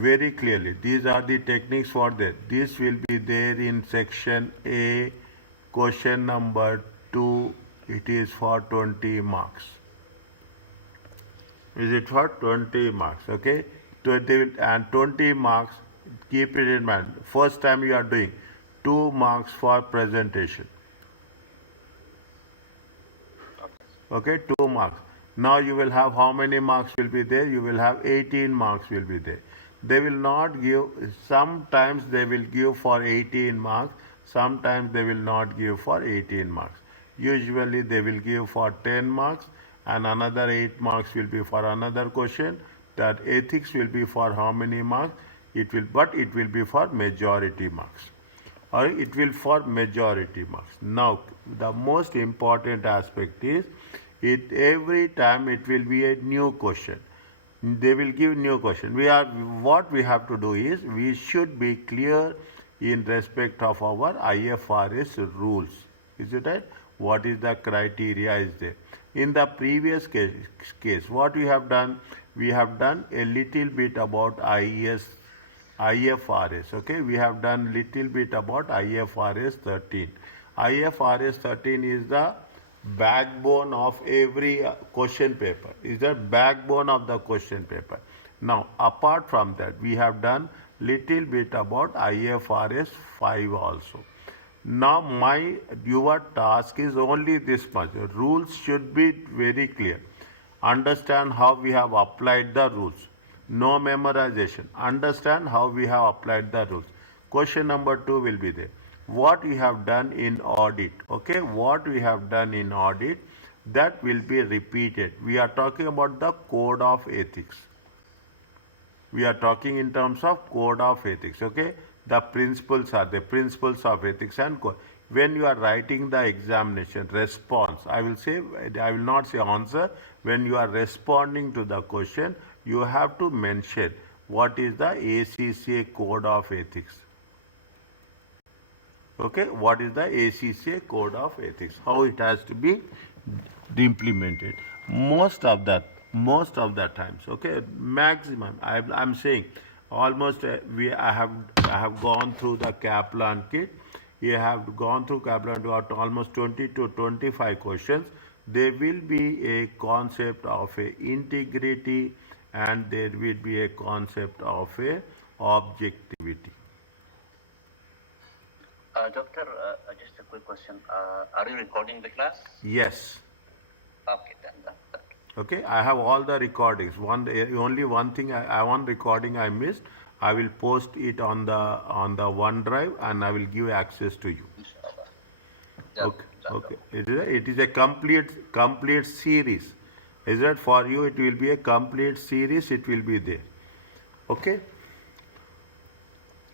very clearly. These are the techniques for that. This will be there in section A, question number 2. It is for 20 marks. Is it for 20 marks? Okay. 20 and 20 marks. Keep it in mind. First time you are doing 2 marks for presentation. Okay, 2 marks. Now you will have how many marks will be there? You will have 18 marks will be there. They will not give, sometimes they will give for 18 marks, sometimes they will not give for 18 marks. Usually they will give for 10 marks and another 8 marks will be for another question. That ethics will be for how many marks? It will be for majority marks, or it will for majority marks. Now the most important aspect is it every time it will be a new question. They will give new question. What we have to do is we should be clear in respect of our IFRS rules. Is it right? What is the criteria is there? In the previous case, what we have done? We have done a little bit about IFRS. Okay, we have done little bit about IFRS 13. IFRS 13 is the backbone of every question paper. Is the backbone of the question paper. Now, apart from that, we have done little bit about IFRS 5 also. Now, your task is only this much. Rules should be very clear. Understand how we have applied the rules. No memorization. Understand how we have applied the rules. Question number 2 will be there. What we have done in audit. Okay, what we have done in audit, that will be repeated. We are talking about the code of ethics. We are talking in terms of code of ethics. Okay, the principles are the principles of ethics and code. When you are writing the examination response, I will not say answer. When you are responding to the question, you have to mention what is the ACCA code of ethics. Okay, what is the ACCA code of ethics? How it has to be implemented? Most of the times. Okay, maximum. I'm saying almost I have gone through the Kaplan kit. You have gone through Kaplan to almost 20 to 25 questions. There will be a concept of a integrity and there will be a concept of a objectivity. Doctor, just a quick question. Are you recording the class? Yes. Okay, then. Okay, I have all the recordings. Only one thing, one recording I missed. I will post it on the OneDrive and I will give access to you. Okay. Okay. It is a complete series. Is that for you? It will be a complete series. It will be there. Okay.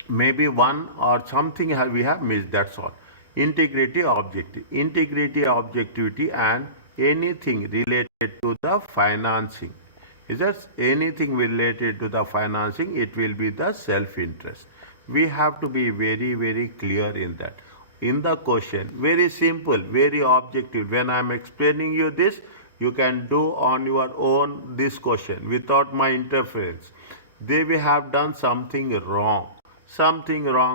Maybe one or something we have missed. That's all. Integrity, objectivity, and anything related to the financing. Is that anything related to the financing? It will be the self-interest. We have to be very, very clear in that. In the question, very simple, very objective. When I am explaining you this, you can do on your own this question without my interference. They will have done something wrong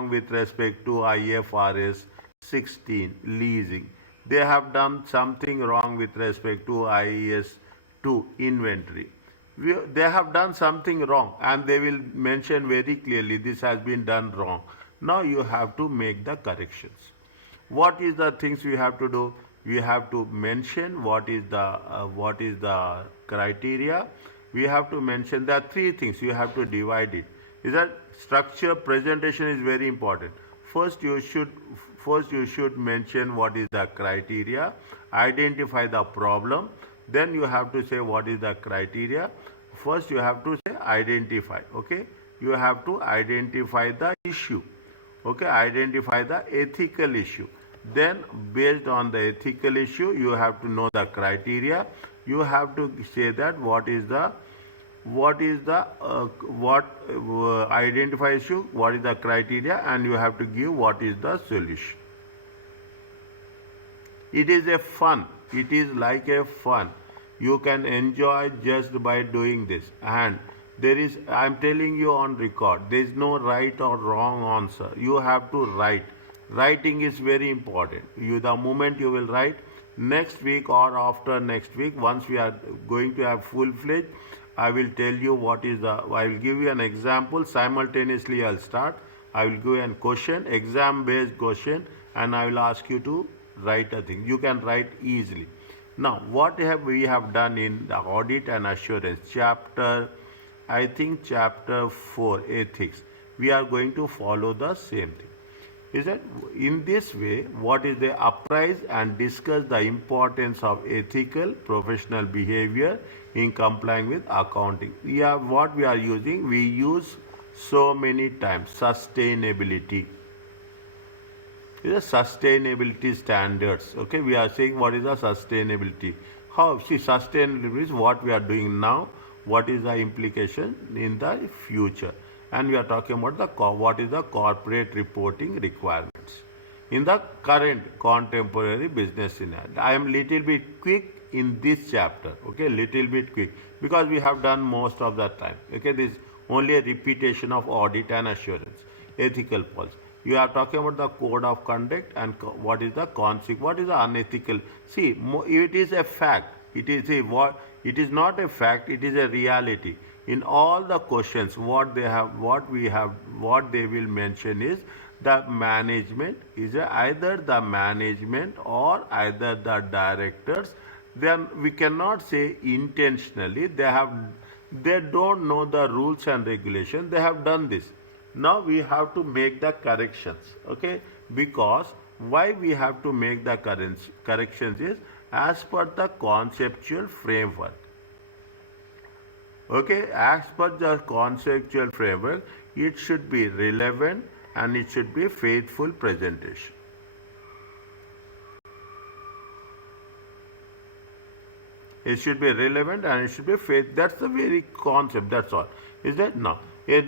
with respect to IFRS 16 leasing. They have done something wrong with respect to IAS 2 inventory. They have done something wrong and they will mention very clearly this has been done wrong. Now you have to make the corrections. What is the things we have to do? We have to mention what is the criteria. We have to mention there are 3 things. You have to divide it. Is that structure presentation is very important. First you should mention what is the criteria, identify the problem. Then you have to say what is the criteria. First you have to say identify. Okay, you have to identify the issue. Okay, identify the ethical issue. Then based on the ethical issue, you have to know the criteria. You have to say that identify issue, what is the criteria, and you have to give what is the solution. It is a fun. It is like a fun. You can enjoy just by doing this. And I'm telling you on record, there is no right or wrong answer. You have to write. Writing is very important. The moment you will write, next week or after next week, once we are going to have full-fledged, I will tell you I will give you an example. Simultaneously, I'll start. I will give you a question, exam-based question, and I will ask you to write a thing. You can write easily. Now, what we have done in the audit and assurance chapter, I think chapter 4, ethics, we are going to follow the same thing. Is that in this way, what is the apprise and discuss the importance of ethical professional behavior in complying with accounting. What we are using, we use so many times sustainability. Is a sustainability standards. Okay, we are saying what is the sustainability. How? See, sustainability is what we are doing now. What is the implication in the future? And we are talking about what is the corporate reporting requirements in the current contemporary business scenario. I am little bit quick in this chapter. Okay, little bit quick because we have done most of the time. Okay, this is only a repetition of audit and assurance, ethical policy. You are talking about the code of conduct and what is the consequence, what is the unethical. See, it is a fact. It is not a fact. It is a reality. In all the questions, what they will mention is the management is either the management or either the directors. Then we cannot say intentionally they don't know the rules and regulations. They have done this. Now we have to make the corrections. Okay, because why we have to make the corrections is as per the conceptual framework. Okay, as per the conceptual framework, it should be relevant and it should be faithful presentation. It should be relevant and it should be faith. That's the very concept. That's all. Is that now?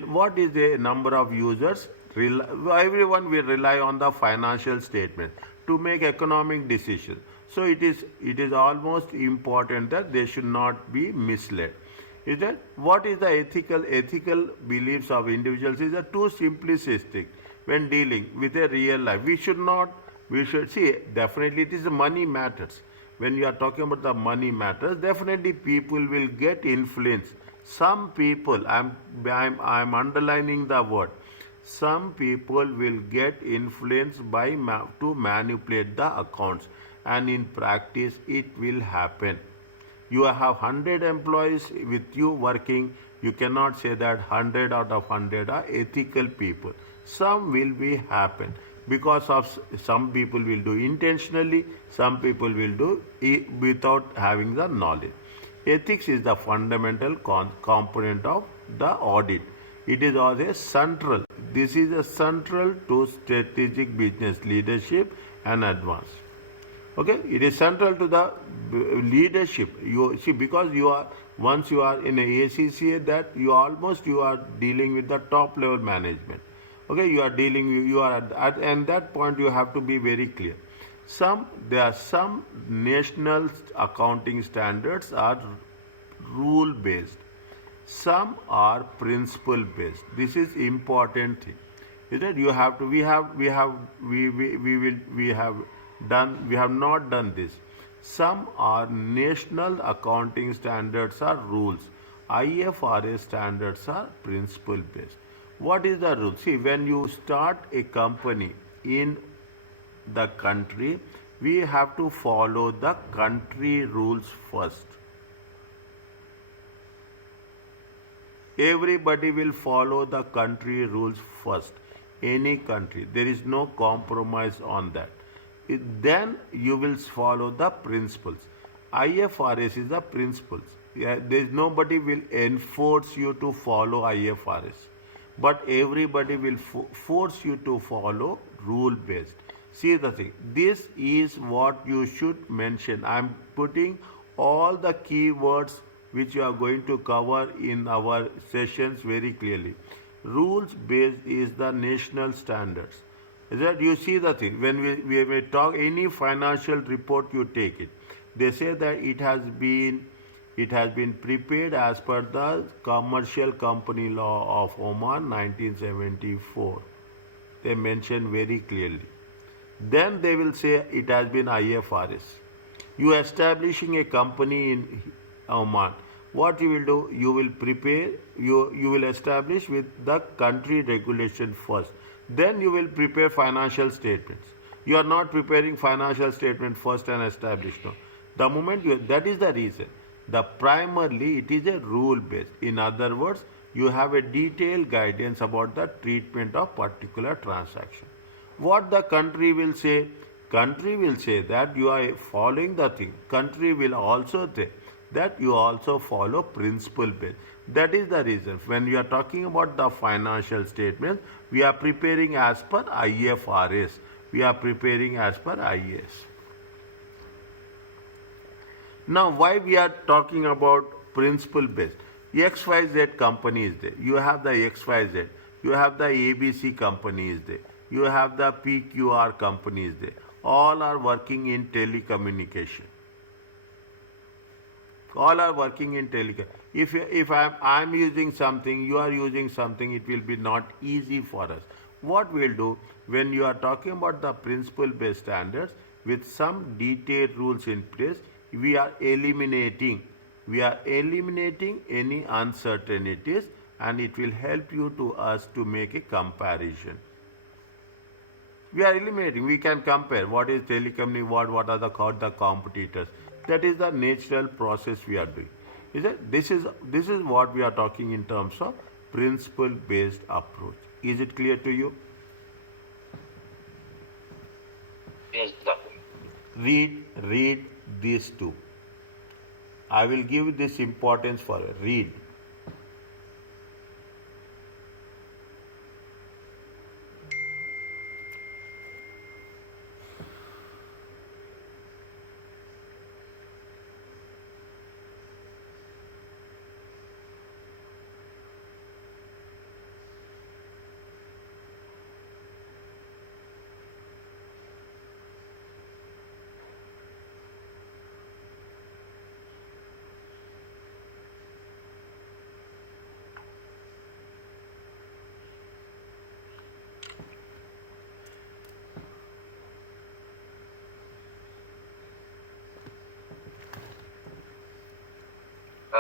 What is the number of users? Everyone will rely on the financial statement to make economic decisions. So it is almost important that they should not be misled. Is that what is the ethical beliefs of individuals is too simplistic when dealing with a real life. We should see, definitely it is the money matters. When you are talking about the money matters, definitely people will get influence. Some people, I'm underlining the word, some people will get influenced to manipulate the accounts, and in practice it will happen. You have 100 employees with you working, you cannot say that 100 out of 100 are ethical people. Some will be happen because of some people will do intentionally, some people will do without having the knowledge. Ethics is the fundamental component of the audit. It is also central. This is a central to strategic business leadership and advance. Okay, it is central to the leadership. You see, because once you are in a ACCA, that you are dealing with the top level management. Okay, you are at that point you have to be very clear. There are some national accounting standards are rule based. Some are principle based. This is important thing. Is that we have not done this. Some are national accounting standards are rules. IFRS standards are principle based. What is the rule? See, when you start a company in the country, we have to follow the country rules first. Everybody will follow the country rules first. Any country. There is no compromise on that. Then you will follow the principles. IFRS is the principles. Nobody will enforce you to follow IFRS. But everybody will force you to follow rule based. See the thing. This is what you should mention. I am putting all the keywords which you are going to cover in our sessions very clearly. Rules based is the national standards. Is that you see the thing? When we talk any financial report, you take it. They say that it has been It has been prepared as per the Commercial Company Law of Oman 1974. They mention very clearly. Then they will say it has been IFRS. You establishing a company in Oman. What you will do? You will prepare, you will establish with the country regulation first. Then you will prepare financial statements. You are not preparing financial statement first and establish. No. The moment you, that is the reason. The primarily it is a rule based. In other words, you have a detailed guidance about the treatment of particular transaction. What the country will say? Country will say that you are following the thing. Country will also say that you also follow principle based. That is the reason. When we are talking about the financial statements, we are preparing as per IFRS. We are preparing as per IAS. Now, why we are talking about principle based? XYZ company is there. You have the XYZ. You have the ABC company is there. You have the PQR company is there. All are working in telecommunication. All are working in telecom. If I'm using something, you are using something, it will be not easy for us. What we'll do when you are talking about the principle based standards with some detailed rules in place, we are eliminating any uncertainties, and it will help you to us to make a comparison. We are eliminating. We can compare what is telecom, what are the competitors. That is the natural process we are doing. Is it? This is what we are talking in terms of principle based approach. Is it clear to you? Yes, doctor. Read these two. I will give this importance for a read.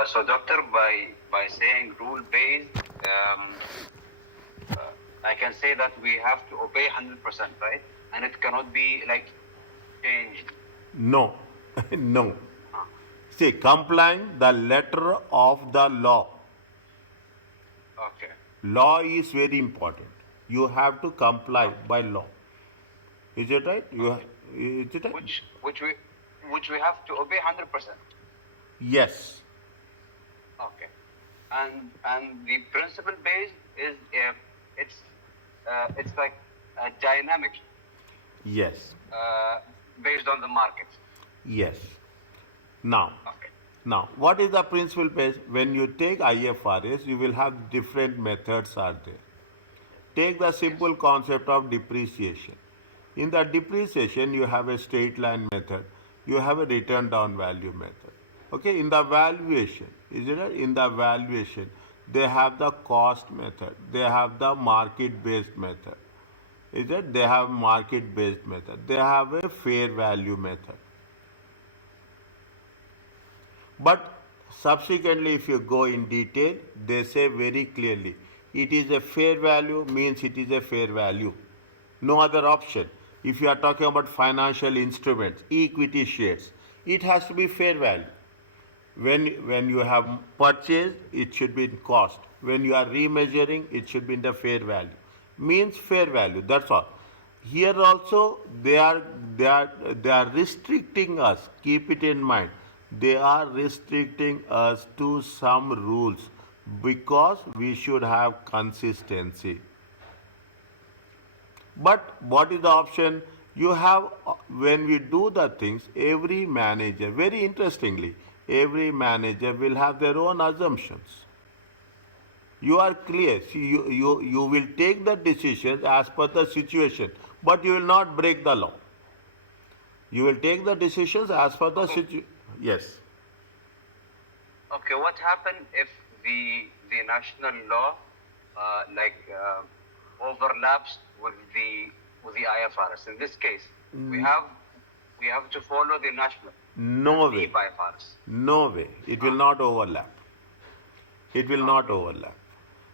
So, doctor, by saying rule based, I can say that we have to obey 100%, right? And it cannot be like changed. No, no. See, complying the letter of the law. Okay. Law is very important. You have to comply by law. Is it right? Is it right? Which we have to obey 100%. Yes. Okay. And the principle based is it's like dynamic. Yes. Based on the market. Yes. Now, Okay. Now, what is the principle based? When you take IFRS, you will have different methods are there. Take the simple concept of depreciation. In the depreciation, you have a straight line method. You have a return down value method. Okay, in the valuation, is it right? In the valuation, they have the cost method. They have the market based method. Is it? They have market based method. They have a fair value method. But subsequently, if you go in detail, they say very clearly, it is a fair value means it is a fair value. No other option. If you are talking about financial instruments, equity shares, it has to be fair value. When you have purchased, it should be in cost. When you are remeasuring, it should be in the fair value. Means fair value. That's all. Here also they are restricting us. Keep it in mind. They are restricting us to some rules because we should have consistency. But what is the option? You have, when we do the things, every manager, very interestingly, every manager will have their own assumptions. You are clear. See, you will take the decisions as per the situation, but you will not break the law. You will take the decisions as per the situation. Yes. Okay, what happened if the national law overlaps with the IFRS? In this case, we have to follow the national No and leave way. IFRS. No way. It will not overlap. It will not overlap.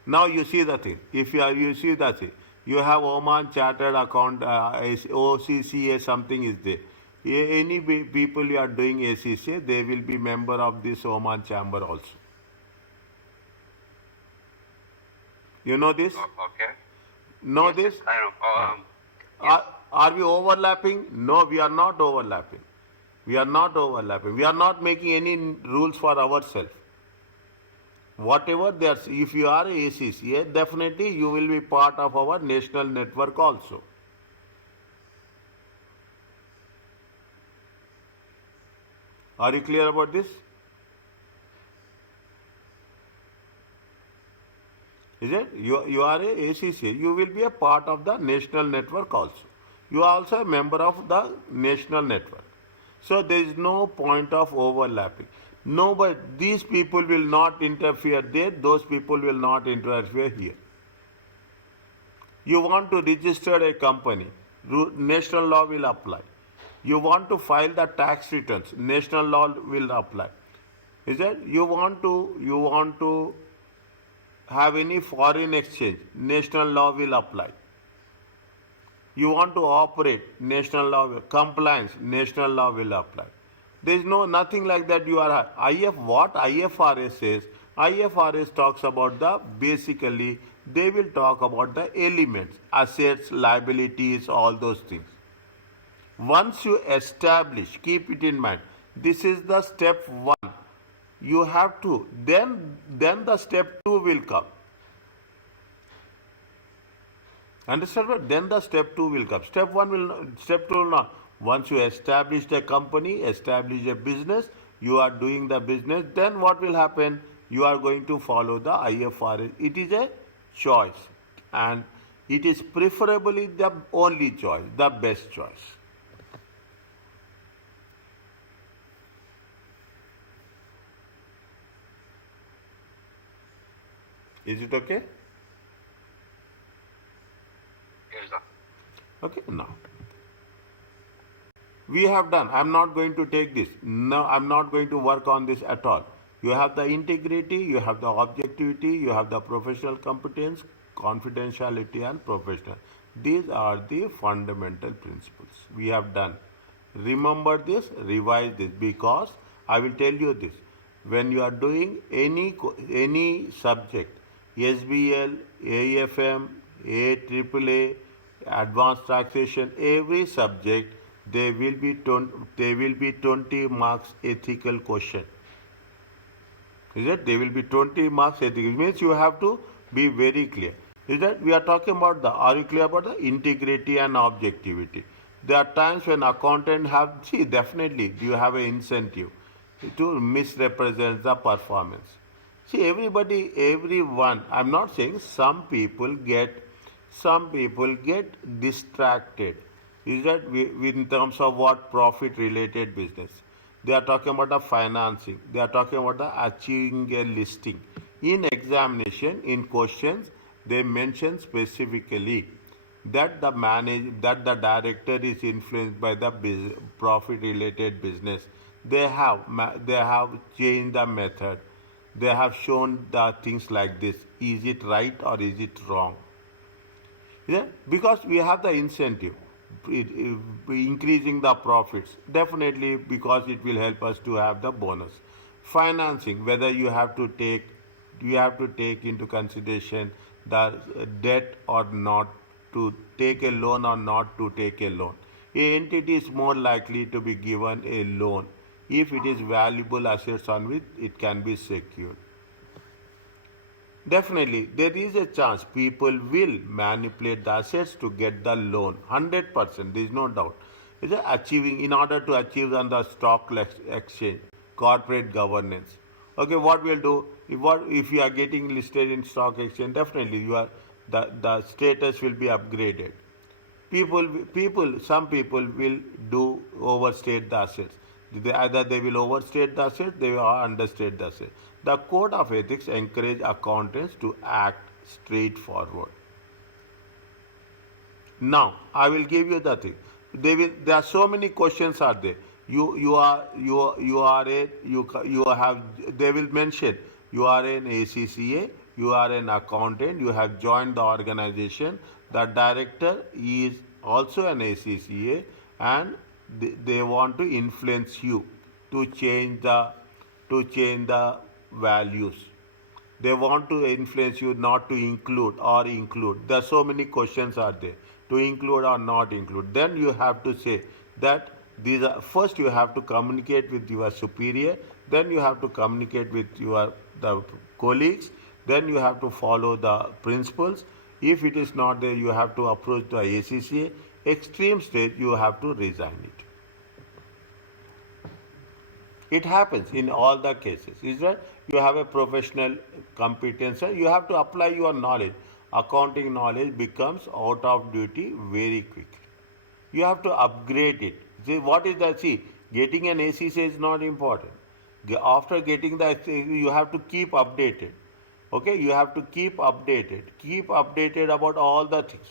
Now you see the thing. If you see the thing, you have Oman Chartered Account, OCCA, something is there. Any people you are doing ACCA, they will be member of this Oman Chamber also. You know this? Okay. Know Yes, this? yes, I know. Are, are we overlapping? No, we are not overlapping. We are not overlapping. We are not making any rules for ourselves. Whatever there's, if you are ACCA, definitely you will be part of our national network also. Are you clear about this? Is it? You are a ACCA. You will be a part of the national network also. You are also a member of the national network. So there is no point of overlapping. No, but these people will not interfere there. Those people will not interfere here. You want to register a company, national law will apply. You want to file the tax returns, national law will apply. Is it? You want to have any foreign exchange, national law will apply. You want to operate, national law will, compliance, national law will apply. There is nothing like that. You are what IFRS says. IFRS talks about the basically they will talk about the elements, assets, liabilities, all those things. Once you establish, keep it in mind. This is the step one. You have to then the step two will come. Understand what? Then the step two will come. Step two will not. Once you establish the company, establish a business, you are doing the business, then what will happen? You are going to follow the IFRS. It is a choice. And it is preferably the only choice, the best choice. Is it okay? Yes, sir. Okay, now. We have done. I'm not going to take this. No, I'm not going to work on this at all. You have the integrity, you have the objectivity, you have the professional competence, confidentiality, and professional. These are the fundamental principles. We have done. Remember this, revise this, because I will tell you this. When you are doing any subject, SBL, AFM, AAA, advanced taxation, every subject, there will be 20 marks ethical question. Is that there will be 20 marks ethical? It means you have to be very clear. Is that we are talking about are you clear about the integrity and objectivity? There are times when accountant definitely you have an incentive to misrepresent the performance. See, everyone, I'm not saying some people get distracted. Is that in terms of what profit related business? They are talking about the financing. They are talking about the achieving a listing. In examination, in questions, they mention specifically that the director is influenced by the profit related business. They have changed the method. They have shown the things like this. Is it right or is it wrong? Yeah, because we have the incentive, increasing the profits. Definitely, because it will help us to have the bonus. Financing, whether you have to take into consideration the debt or not, to take a loan or not to take a loan. A entity is more likely to be given a loan if it is valuable assets on which it can be secured. Definitely, there is a chance people will manipulate the assets to get the loan. 100%, there is no doubt. Is achieving in order to achieve on the stock exchange, corporate governance. Okay, what we'll do if you are getting listed in stock exchange? Definitely, the status will be upgraded. Some people will overstate the assets. Either they will overstate the assets, they will understate the assets. The code of ethics encourages accountants to act straightforward. Now, I will give you the thing. There are so many questions are there. You are a you have. They will mention you are an ACCA. You are an accountant. You have joined the organization. The director is also an ACCA, and they want to influence you to change the values. They want to influence you not to include or include. There are so many questions are there to include or not include. Then you have to say that these are first you have to communicate with your superior. Then you have to communicate with the colleagues. Then you have to follow the principles. If it is not there, you have to approach the ACCA. Extreme stage, you have to resign it. It happens in all the cases. Is that you have a professional competence, you have to apply your knowledge. Accounting knowledge becomes out of duty very quickly. You have to upgrade it. See, what is that? See, getting an ACCA is not important. After getting that, you have to keep updated. Okay, you have to keep updated about all the things.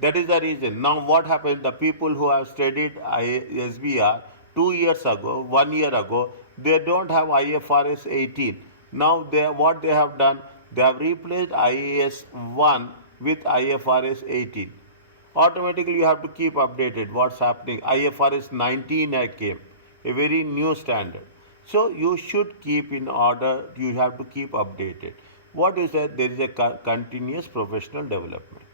That is the reason. Now, what happens? The people who have studied SBR 2 years ago, 1 year ago, they don't have IFRS 18. Now, what they have done, they have replaced IAS 1 with IFRS 18. Automatically, you have to keep updated. What's happening? IFRS 19 came, a very new standard. So you should keep in order. You have to keep updated. What is that? There is a continuous professional development.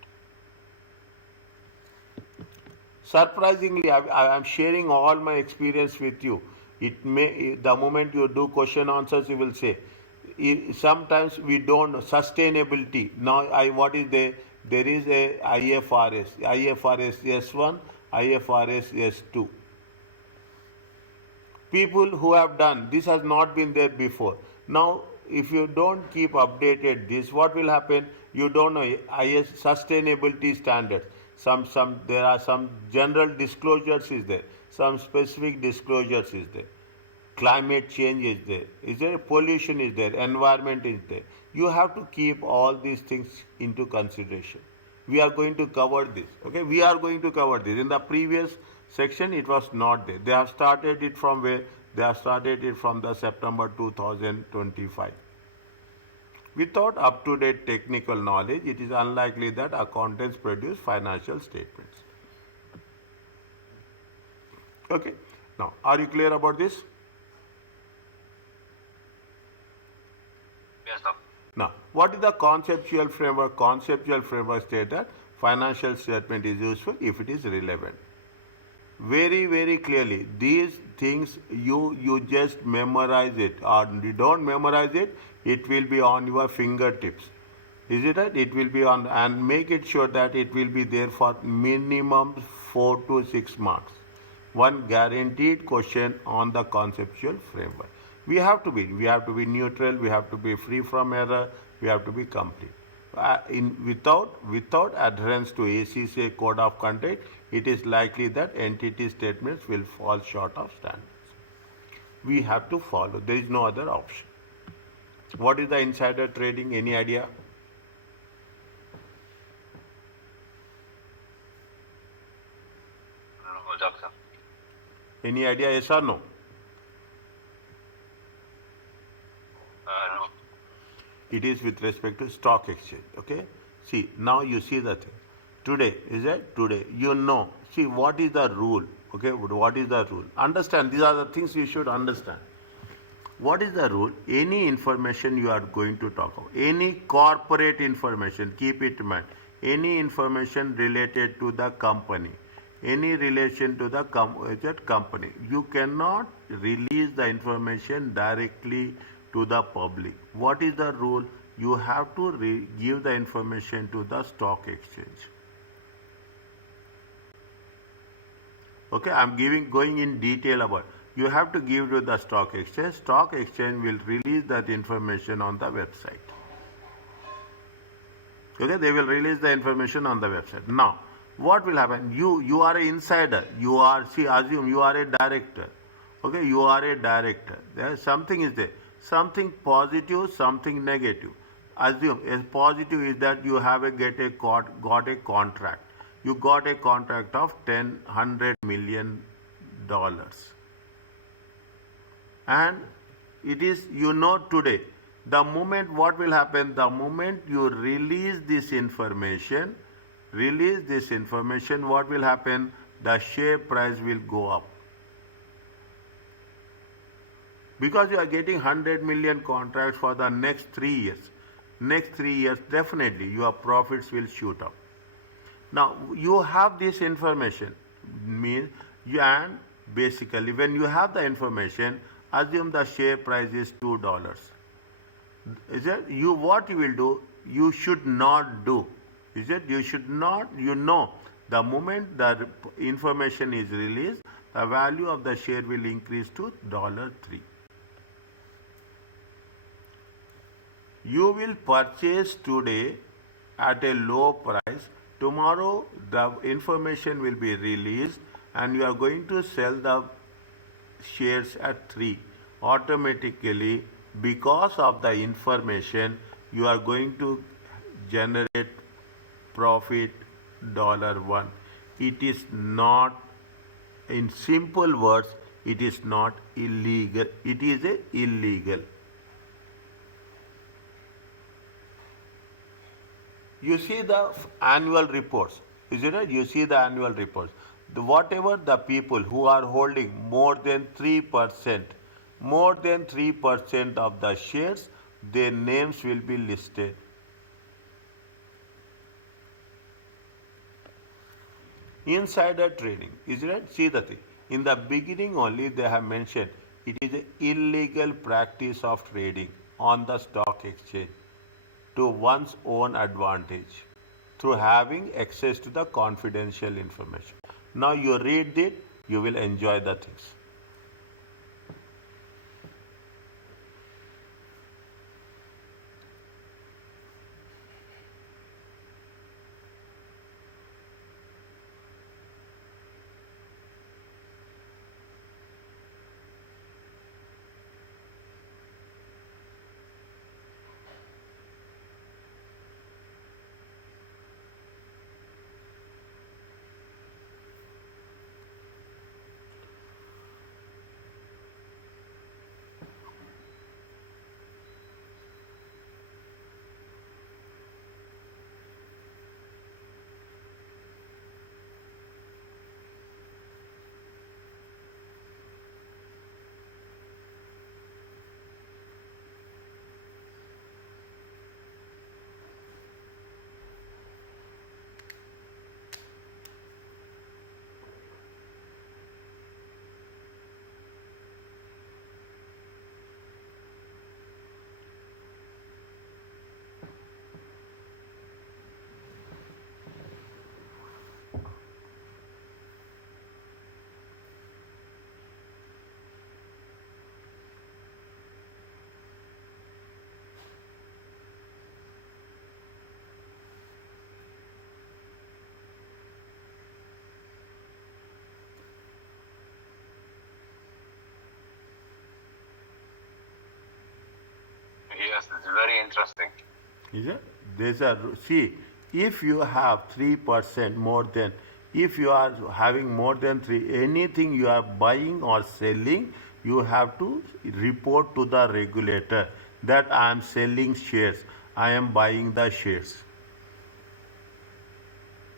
Surprisingly, I am sharing all my experience with you. The moment you do question answers, you will say, sometimes we don't sustainability. Now, what is there? There is a IFRS S1, IFRS S2. People who have done this has not been there before. Now, if you don't keep updated this, what will happen? You don't know IS sustainability standards. There are some general disclosures is there, some specific disclosures is there. Climate change is there. Is there pollution is there? Environment is there. You have to keep all these things into consideration. We are going to cover this. Okay, we are going to cover this. In the previous section, it was not there. They have started it from where? They have started it from the September 2025. Without up-to-date technical knowledge, it is unlikely that accountants produce financial statements. Okay. Now, are you clear about this? Yes, sir. Now, what is the conceptual framework? Conceptual framework states that financial statement is useful if it is relevant. Very, very clearly, these things you just memorize it, or you don't memorize it, it will be on your fingertips. Is it right? It will be on, and make it sure that it will be there for minimum 4 to 6 marks. One guaranteed question on the conceptual framework. We have to be neutral. We have to be free from error. We have to be complete. Without adherence to ACCA code of conduct, it is likely that entity statements will fall short of standards. We have to follow. There is no other option. What is the insider trading? Any idea? No, doctor. Any idea? Yes or no? No. It is with respect to stock exchange. Okay. See, now you see the thing. Today, is it? Today, you know. See, what is the rule? Okay, what is the rule? Understand, these are the things you should understand. What is the rule? Any information you are going to talk about, any corporate information, keep it in mind, any information related to the company, any relation to the company, you cannot release the information directly to the public. What is the rule? You have to give the information to the stock exchange. Okay, I'm going in detail about. You have to give to the stock exchange. Stock exchange will release that information on the website. Okay, they will release the information on the website. Now, what will happen? You are an insider. Assume you are a director. Okay, you are a director. There something is there. something positive, something negative. Assume a positive is that you have got a contract. You got a contract of $100 million, and it is, today, the moment what will happen, the moment you release this information, what will happen, the share price will go up, because you are getting 100 million contracts for the next 3 years. Definitely your profits will shoot up. Now you have this information, and basically when you have the information, assume the share price is $2. Is it what you will do? You should not do. Is it? You should not. The moment the information is released, the value of the share will increase to $3. You will purchase today at a low price. Tomorrow the information will be released and you are going to sell the shares at 3. Automatically, because of the information, you are going to generate profit $1. It is not, in simple words, it is not illegal. It is illegal. You see the annual reports, isn't it? You see the annual reports. Whatever the people who are holding more than 3% of the shares, their names will be listed. Insider trading, isn't it? See the thing. In the beginning only they have mentioned it is an illegal practice of trading on the stock exchange to one's own advantage through having access to the confidential information. Now you read it, you will enjoy the things. Yes, it's very interesting. Is it? See, if you have 3% more than, if you are having more than 3, anything you are buying or selling, you have to report to the regulator that I am selling shares, I am buying the shares.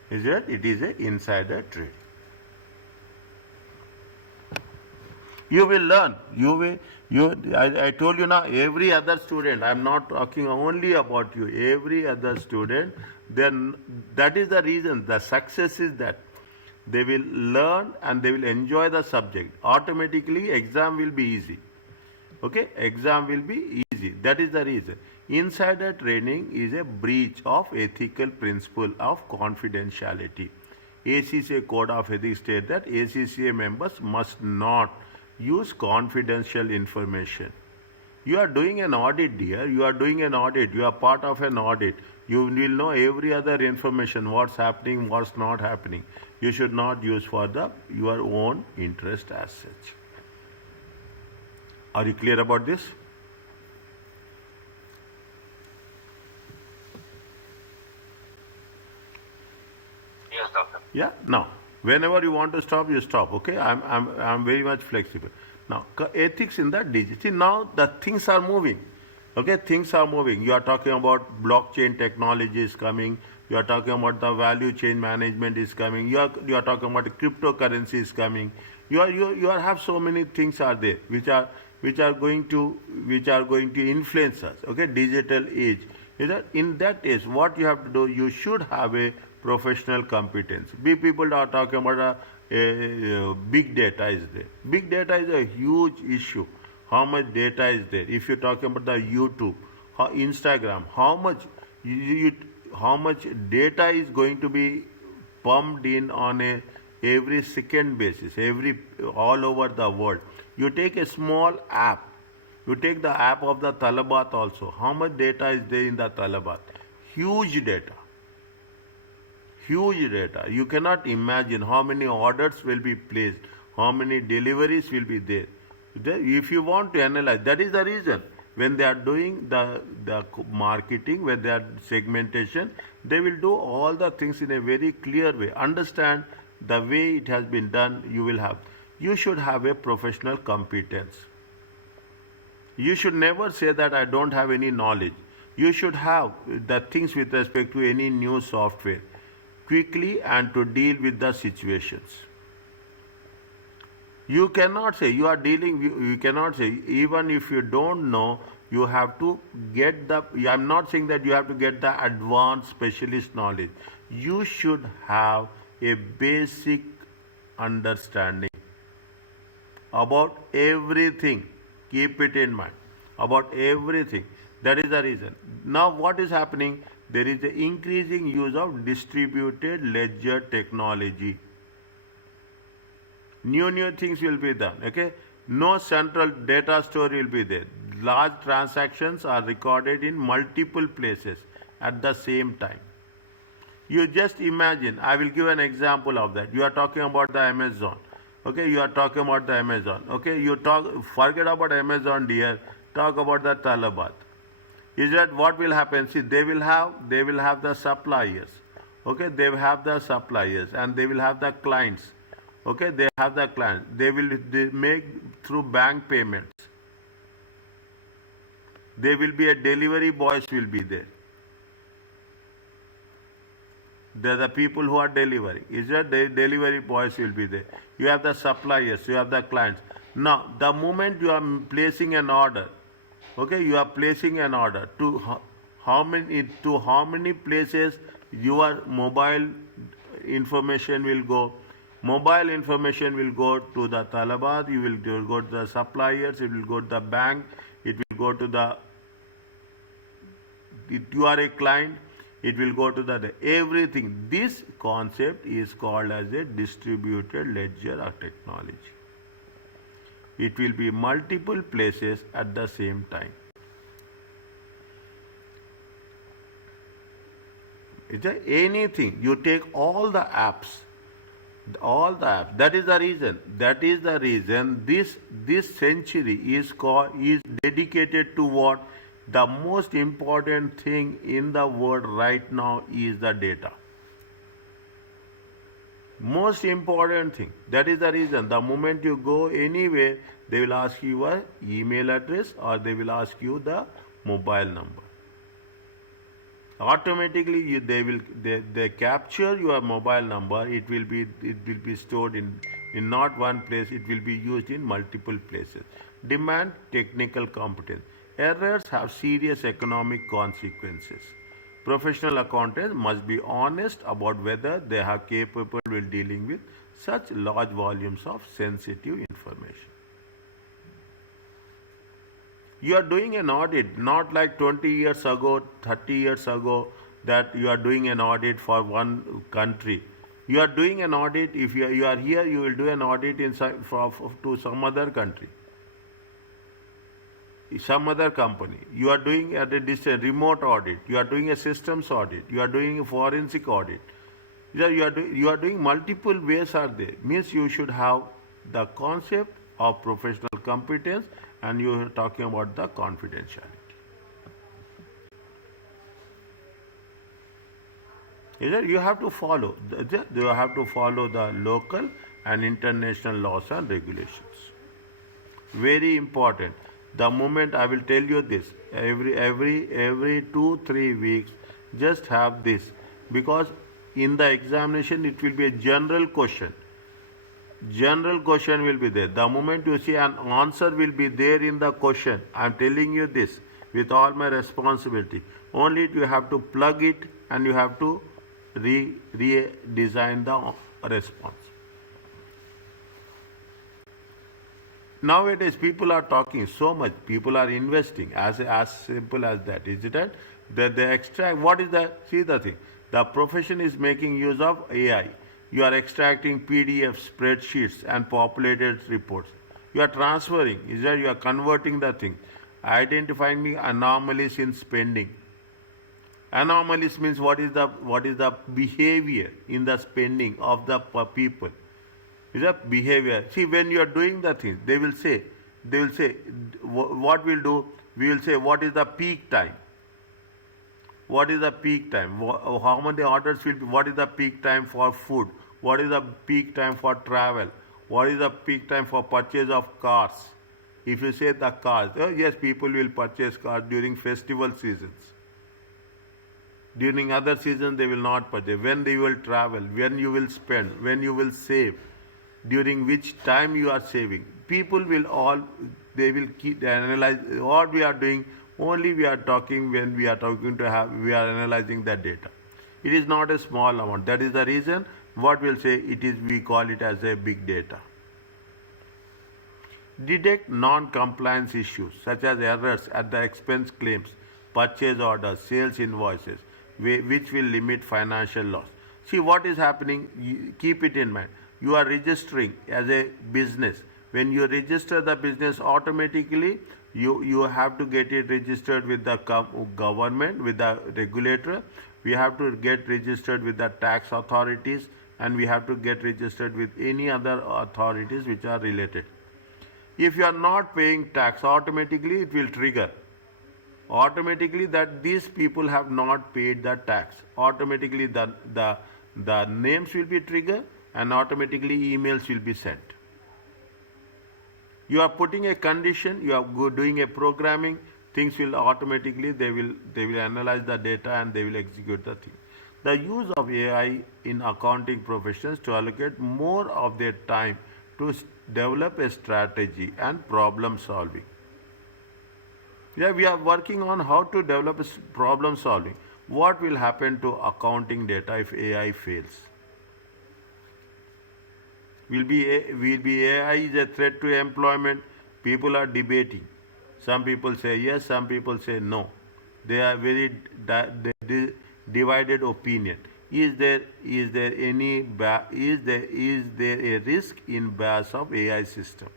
Is it? It is an insider trade. You will learn. I told you now, every other student, I am not talking only about you, every other student, then that is the reason, the success is that they will learn and they will enjoy the subject. Automatically, exam will be easy. Okay, exam will be easy. That is the reason. Insider trading is a breach of ethical principle of confidentiality. ACCA Code of Ethics states that ACCA members must not use confidential information. You are doing an audit, dear. You are doing an audit. You are part of an audit. You will know every other information, what's happening, what's not happening. You should not use for your own interest as such. Are you clear about this? stop them. Yeah. Now, whenever you want to stop, you stop. Okay. I'm very much flexible. Now, ethics in the digital. See, now the things are moving. Okay, things are moving. You are talking about blockchain technology is coming. You are talking about the value chain management is coming. You are talking about cryptocurrency is coming. You are have so many things are there which are going to influence us. Okay, digital age. Is that in that age, what you have to do? You should have a professional competence. People are talking about big data is there. Big data is a huge issue. How much data is there? If you're talking about the YouTube, Instagram, how much data is going to be pumped in on a every second basis, all over the world. You take a small app. You take the app of the Talabat also. How much data is there in the Talabat? Huge data. Huge data. You cannot imagine how many orders will be placed, how many deliveries will be there. If you want to analyze, that is the reason when they are doing the marketing, when they are segmentation, they will do all the things in a very clear way. Understand the way it has been done. You should have a professional competence. You should never say that I don't have any knowledge. You should have the things with respect to any new software quickly and to deal with the situations. You cannot say you cannot say, even if you don't know, you have to get I'm not saying that you have to get the advanced specialist knowledge. You should have a basic understanding about everything. Keep it in mind. About everything. That is the reason. Now what is happening? There is the increasing use of distributed ledger technology. New things will be done. Okay, no central data store will be there. Large transactions are recorded in multiple places at the same time. You just imagine. I will give an example of that. You are talking about the Amazon. Okay, you are talking about the Amazon. Okay, forget about Amazon, dear. Talk about the Talabat. Is that what will happen? See, they will have the suppliers. Okay, they will have the suppliers and they will have the clients. Okay, they have the clients. They make through bank payments. There will be a delivery boys will be there. They are the people who are delivering. Is that the delivery boys will be there? You have the suppliers. You have the clients. Now, the moment you are placing an order, okay, you are placing an order to how many places your mobile information will go. Mobile information will go to the Talabat, you will go to the suppliers, it will go to the bank, it will go to you are a client, it will go to the everything. This concept is called as a distributed ledger of technology. It will be multiple places at the same time. Is there anything? You take all the apps. That is the reason this century is dedicated to what? The most important thing in the world right now is the data. Most important thing. That is the reason. The moment you go anywhere, they will ask you your email address or they will ask you the mobile number. Automatically they capture your mobile number. It will be stored in not one place. It will be used in multiple places. Demand technical competence. Errors have serious economic consequences. Professional accountants must be honest about whether they are capable with dealing with such large volumes of sensitive information. You are doing an audit, not like 20 years ago, 30 years ago, that you are doing an audit for one country. You are doing an audit. If you are here, you will do an audit to some other country, some other company. You are doing at a distance, remote audit. You are doing a systems audit. You are doing a forensic audit. You are doing multiple ways are there. Means you should have the concept of professional competence, and you are talking about the confidentiality. Is that you have to follow. You have to follow the local and international laws and regulations. Very important. The moment I will tell you this, every 2 3 weeks, just have this, because in the examination it will be a general question. General question will be there. The moment you see an answer will be there in the question. I am telling you this with all my responsibility. Only you have to plug it and you have to redesign the response. Nowadays, people are talking so much. People are investing as simple as that. Is it right? That they extract. What is the see the thing? The profession is making use of AI. You are extracting PDF spreadsheets and populated reports. You are transferring. Is that you are converting the thing, identifying anomalies in spending. Anomalies means what is the behavior in the spending of the people. Is a behavior. See, when you are doing the thing, they will say, what we'll do, we will say, what is the peak time? What is the peak time? How many orders will be, what is the peak time for food? What is the peak time for travel? What is the peak time for purchase of cars? If you say the cars, yes, people will purchase cars during festival seasons. During other seasons, they will not purchase. When they will travel, when you will spend, when you will save, during which time you are saving. People will all, they will keep analyze what we are doing. Only we are talking when we are talking to have, we are analyzing the data. It is not a small amount. That is the reason what we'll say it is, we call it as a big data. Detect non-compliance issues such as errors at the expense claims, purchase orders, sales invoices, which will limit financial loss. See what is happening, keep it in mind. You are registering as a business. When you register the business, automatically you have to get it registered with the government, with the regulator. We have to get registered with the tax authorities, and we have to get registered with any other authorities which are related. If you are not paying tax, automatically it will trigger. Automatically that these people have not paid the tax. Automatically the names will be triggered, and automatically emails will be sent. You are putting a condition, you are doing a programming, things will automatically, they will analyze the data and they will execute the thing. The use of AI in accounting professions to allocate more of their time to develop a strategy and problem solving. Yeah, we are working on how to develop problem solving. What will happen to accounting data if AI fails? Will be AI is a threat to employment? People are debating. Some people say yes, some people say no. They are very divided opinion. Is there a risk in bias of AI system?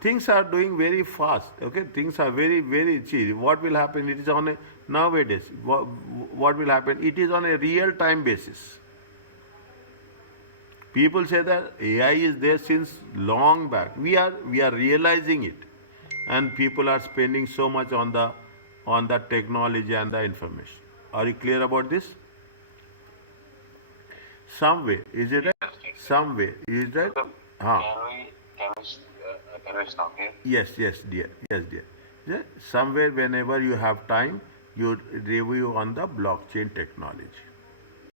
Things are doing very fast. Okay, things are very cheap. What will happen? It is on a nowadays. What will happen? It is on a real time basis. People say that AI is there since long back. We are realizing it, and people are spending so much on the technology and the information. Are you clear about this? Some way, is it right? Some way, is that? Can we stop here? Yes, dear. Yeah, somewhere, whenever you have time, you review on the blockchain technology.